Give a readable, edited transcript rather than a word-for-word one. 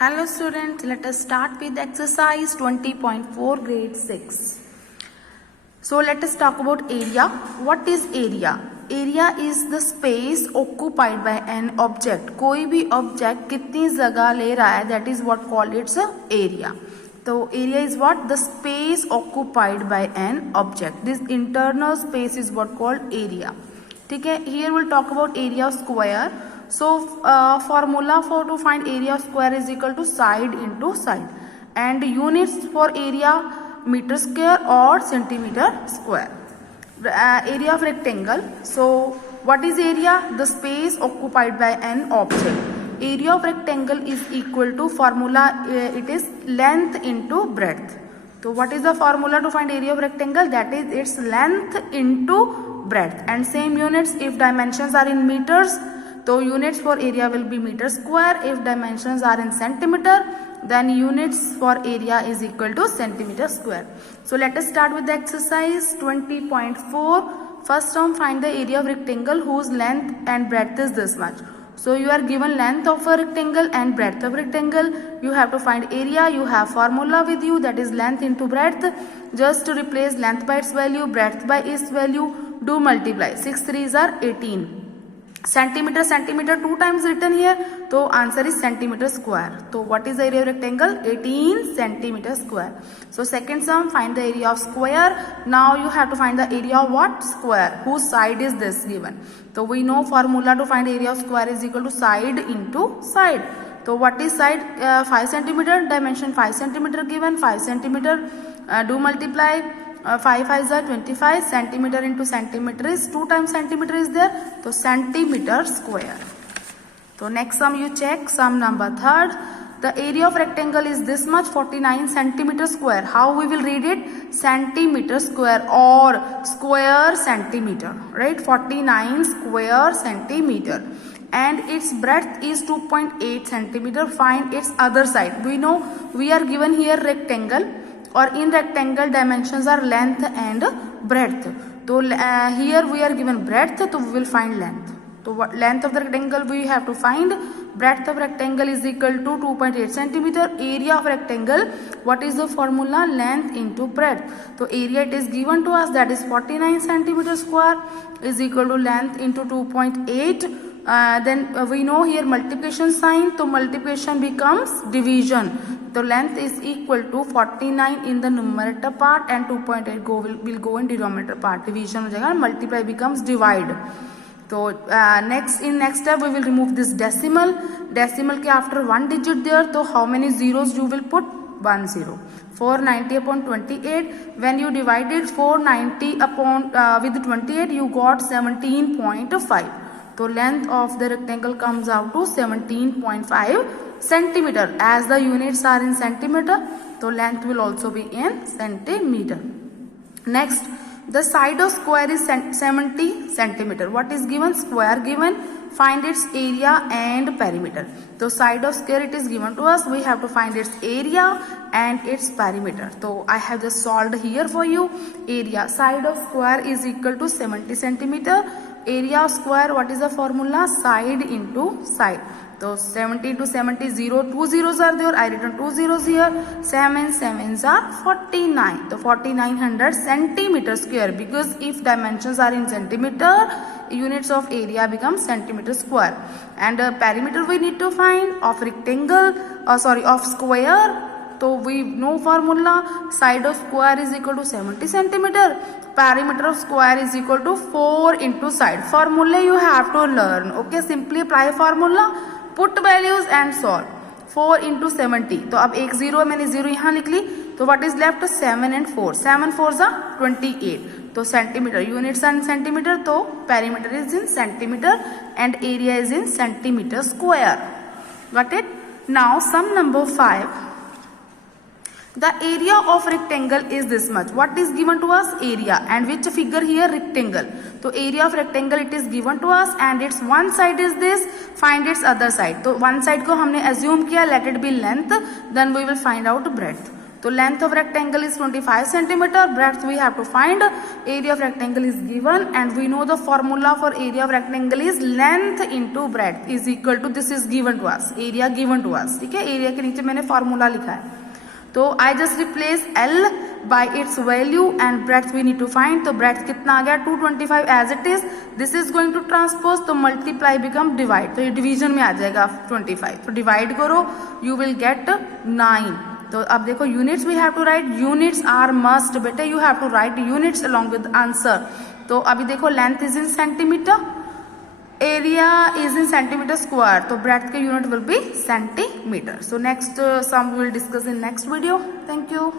Hello students, let us start with exercise 20.4 grade 6. So let us talk about area. What is area? Area is the space occupied by an object. कोई भी object कितनी जगह ले रहा है, that is what called its area. So area is what? The space occupied by an object. This internal space is what called area. ठीक है, here we'll talk about area of square. So formula for to find area of square is equal to side into side, and units for area meter square or centimeter square. Area of rectangle. So what is area? The space occupied by an object. Area of rectangle is equal to formula, it is length into breadth. So what is the formula to find area of rectangle? That is its length into breadth. And same units, if dimensions are in meters, so units for area will be meter square. If dimensions are in centimeter, then units for area is equal to centimeter square. So let us start with the exercise 20.4. First term, find the area of rectangle whose length and breadth is this much. So you are given length of a rectangle and breadth of rectangle. You have to find area. You have formula with you, that is length into breadth. Just to replace length by its value, breadth by its value, do multiply. 6 3s are 18. Centimeter, centimeter 2 times written here, so answer is centimeter square. So what is the area of rectangle? 18 centimeter square. So second sum, find the area of square. Now you have to find the area of what? Square. Whose side is this given? So we know formula to find area of square is equal to side into side. So what is side? 5 centimeter, dimension 5 centimeter given, 5 centimeter, do multiply. 5 5s are 25. Centimeter into centimeter is 2 times centimeter is there, so centimeter square. So next sum you check, sum number third. The area of rectangle is this much, 49 centimeter square. How we will read it? Centimeter square or square centimeter, right? 49 square centimeter, and its breadth is 2.8 centimeter. Find its other side. We know we are given here rectangle, or in rectangle dimensions are length and breadth. So here we are given breadth, so we will find length. So what length of the rectangle we have to find? Breadth of rectangle is equal to 2.8 centimeter. Area of rectangle, what is the formula? Length into breadth. So area it is given to us, that is 49 centimeter square is equal to length into 2.8. Then we know here multiplication sign, so multiplication becomes division. The length is equal to 49 in the numerator part and 2.8 will go in denominator part. Division हो जाएगा, multiply becomes divide. So next step we will remove this decimal. Decimal के after one digit there, so how many zeros you will put? 1 0. 490 upon 28. When you divided 490 upon with 28, you got 17.5. So length of the rectangle comes out to 17.5 centimeter. As the units are in centimeter, so length will also be in centimeter. Next, the side of square is 70 centimeter. What is given? Square given. Find its area and perimeter. So side of square it is given to us. We have to find its area and its perimeter. So I have just solved here for you. Area, side of square is equal to 70 centimeter. Area of square, what is the formula? Side into side. So 70 to 70, 0, 2 zeros are there. I written 2 zeros here. 7 sevens are 49. So 4900 centimeter square, because if dimensions are in centimeter, units of area become centimeter square. And perimeter we need to find of rectangle, of square. So we know formula, side of square is equal to 70 centimeter. Perimeter of square is equal to 4 into side. Formula you have to learn. Okay, simply apply formula, put values and solve. 4 into 70. तो अब एक 0 मैंने 0 यहाँ लिख ली. तो what is left? 7 and 4. 7 4s are 28. तो centimeter, units are in centimeter, तो perimeter is in centimeter and area is in centimeter square. Got it? Now sum number 5. The area of rectangle is this much. What is given to us? Area. And which figure here? Rectangle. So area of rectangle it is given to us, and its one side is this. Find its other side. So one side को हमने assume किया, let it be length. Then we will find out breadth. तो length of rectangle is 25 centimetre, breadth we have to find, area of rectangle is given and we know the formula for area of rectangle is length into breadth is equal to, this is given to us, area given to us, ठीक है। Area के नीचे मैंने formula लिखा है, तो I just replace L by its value and breadth we need to find. तो breadth कितना आ गया 225 as it is, this is going to transpose, तो मल्टीप्लाई बिकम डिवाइड, तो ये डिवीजन में आ जाएगा 25, तो डिवाइड करो यू विल गेट 9। तो अब देखो units we have to write, units are must, बेटे you have to write units along with answer. तो अभी देखो length is in centimetre, area is in centimetre square, तो ब्रेड्थ के unit will be centimetre. So next sum will discuss in next video. Thank you.